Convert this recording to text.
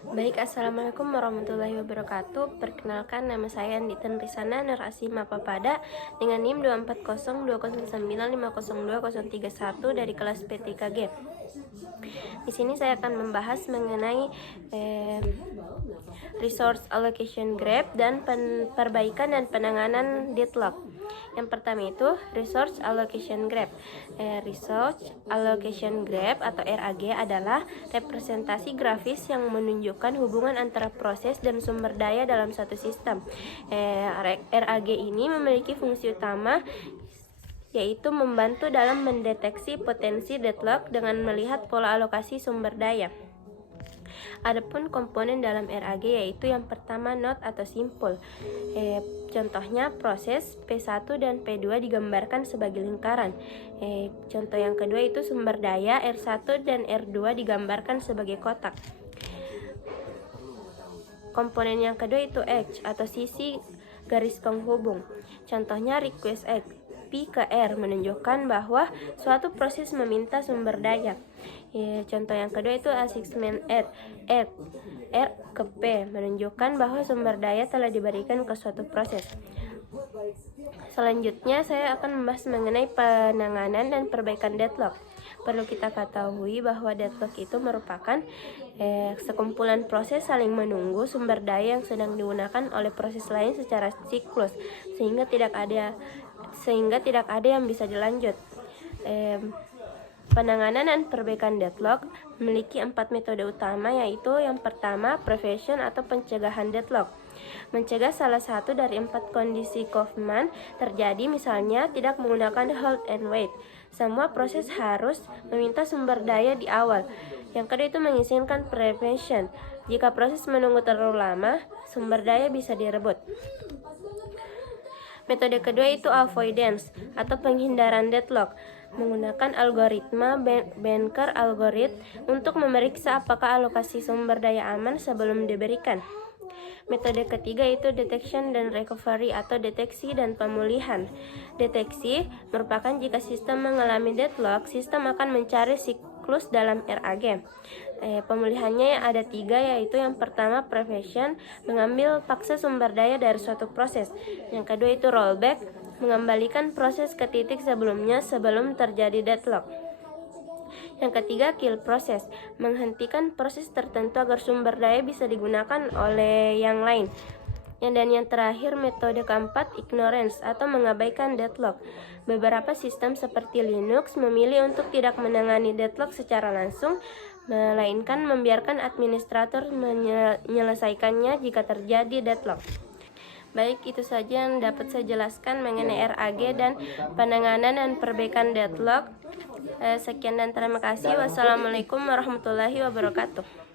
Baik, Assalamualaikum warahmatullahi wabarakatuh. Perkenalkan, nama saya Andita Risana Nur Asima Papada dengan NIM 2402095020131 dari kelas P3G. Di sini saya akan membahas mengenai resource allocation gap dan perbaikan dan penanganan deadlock. Yang pertama itu resource allocation gap. Resource allocation gap atau RAG adalah representasi grafis yang menunjukkan hubungan antara proses dan sumber daya dalam suatu sistem. RAG ini memiliki fungsi utama yaitu membantu dalam mendeteksi potensi deadlock dengan melihat pola alokasi sumber daya. Adapun komponen dalam RAG yaitu yang pertama node atau simpul. Contohnya proses P1 dan P2 digambarkan sebagai lingkaran. Contoh yang kedua itu sumber daya R1 dan R2 digambarkan sebagai kotak. Komponen yang kedua itu edge atau sisi garis penghubung. Contohnya request X P ke R menunjukkan bahwa suatu proses meminta sumber daya. Contoh yang kedua itu assignment R ke P menunjukkan bahwa sumber daya telah diberikan ke suatu proses. Selanjutnya saya akan membahas mengenai penanganan dan perbaikan deadlock. Perlu kita ketahui bahwa deadlock itu merupakan sekumpulan proses saling menunggu sumber daya yang sedang digunakan oleh proses lain secara siklus sehingga tidak ada yang bisa dilanjut. Penanganan dan perbaikan deadlock memiliki 4 metode utama, yaitu yang pertama prevention atau pencegahan deadlock. Mencegah salah satu dari 4 kondisi Kaufman terjadi, misalnya tidak menggunakan hold and wait. Semua proses harus meminta sumber daya di awal. Yang kedua itu mengizinkan prevention. Jika proses menunggu terlalu lama, sumber daya bisa direbut. Metode kedua itu avoidance atau penghindaran deadlock, menggunakan algoritma Banker algorithm untuk memeriksa apakah alokasi sumber daya aman sebelum diberikan. Metode ketiga itu detection dan recovery atau deteksi dan pemulihan. Deteksi merupakan jika sistem mengalami deadlock, sistem akan mencari siklus dalam RAG. Pemulihannya ada 3, yaitu yang pertama prevention, mengambil paksa sumber daya dari suatu proses. Yang kedua itu rollback, mengembalikan proses ke titik sebelumnya sebelum terjadi deadlock. Yang ketiga kill proses, menghentikan proses tertentu agar sumber daya bisa digunakan oleh yang lain. Dan yang terakhir metode keempat ignorance atau mengabaikan deadlock. Beberapa sistem seperti Linux memilih untuk tidak menangani deadlock secara langsung, melainkan membiarkan administrator menyelesaikannya jika terjadi deadlock. Baik, itu saja yang dapat saya jelaskan mengenai RAG dan penanganan dan perbaikan deadlock. Sekian dan terima kasih. Wassalamualaikum warahmatullahi wabarakatuh.